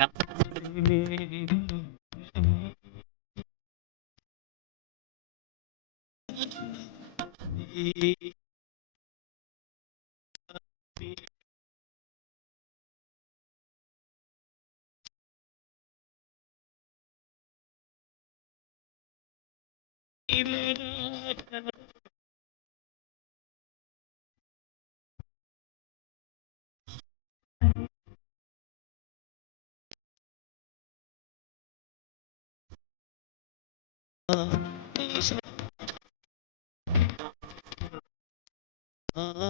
Thank. Uh,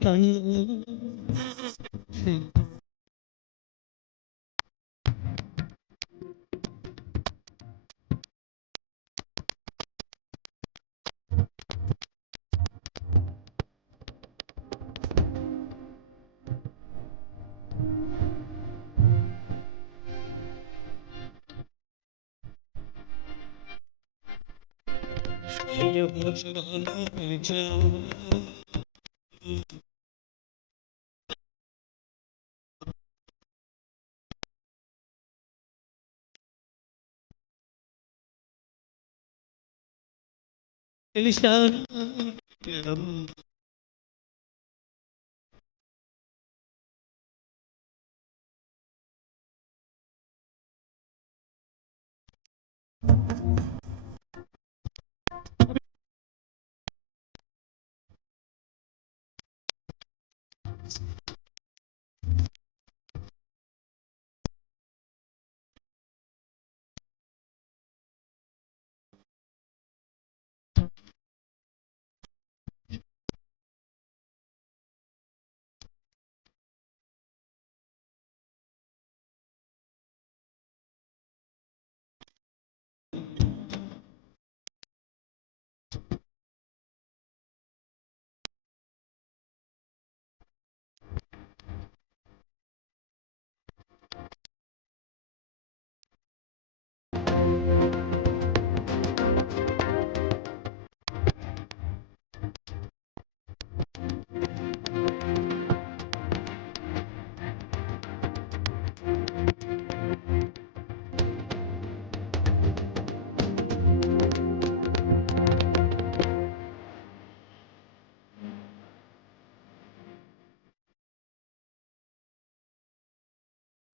Can you? Elisa.